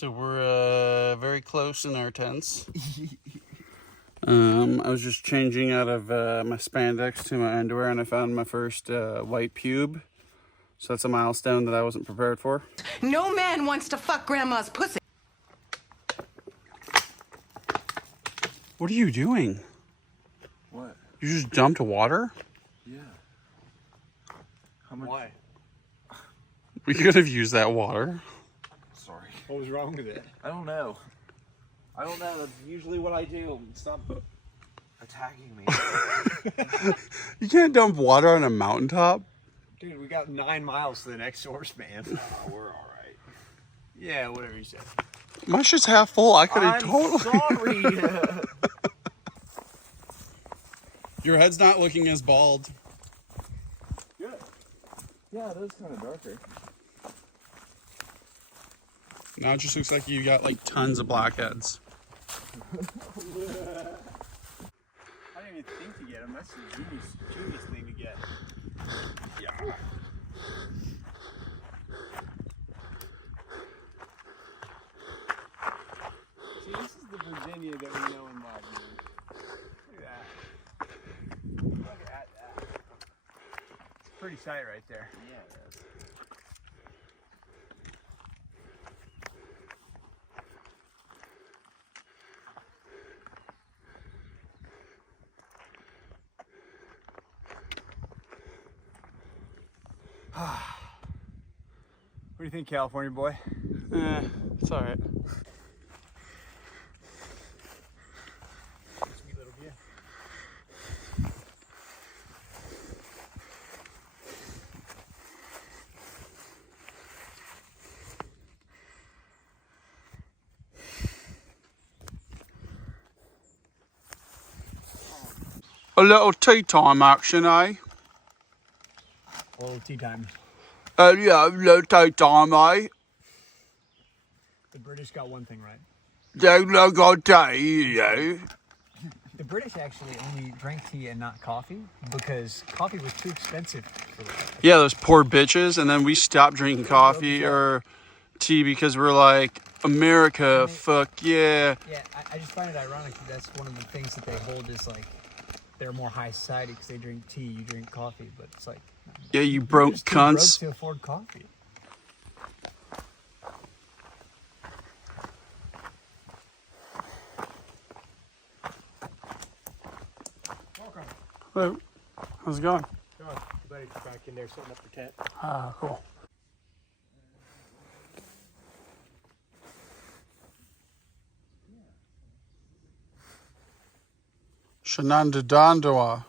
So we're very close in our tents. I was just changing out of my spandex to my underwear, and I found my first white pube. So that's a milestone that I wasn't prepared for. No man wants to fuck grandma's pussy. What are you doing? What? You just dumped water? Yeah. How much? Why? We could have used that water. Sorry. What was wrong with it? I don't know. That's usually what I do. Stop attacking me. You can't dump water on a mountaintop. Dude, we got 9 miles to the next source, man. Oh, we're all right. Yeah, whatever you said. My shit's half full. I could have totally. Sorry. Your head's not looking as bald. Good. Yeah, it is kind of darker. Now it just looks like you got like tons of blackheads. I didn't even think to get them. That's the genius thing to get. Yeah. See, this is the Virginia that we know and love, man. Look at that. Look at that. It's a pretty sight right there. Yeah, it is. What do you think, California boy? It's all right. Sweet little view. A little tea time action, eh? A little tea time. Yeah, a little tea time, eh? The British got one thing right. They look got tea, yeah. The British actually only drank tea and not coffee because coffee was too expensive for them. Yeah, those poor bitches. And then we stopped drinking coffee or tea because we're like, America, fuck yeah. Yeah, I just find it ironic that that's one of the things that they hold is like they're more high society because they drink tea, you drink coffee, but it's like Yeah, you you're broke just too broke cunts. to afford coffee. Welcome. Hello. How's it going? John, your buddy's back in there setting up the tent. Ah, cool. Shenandoah.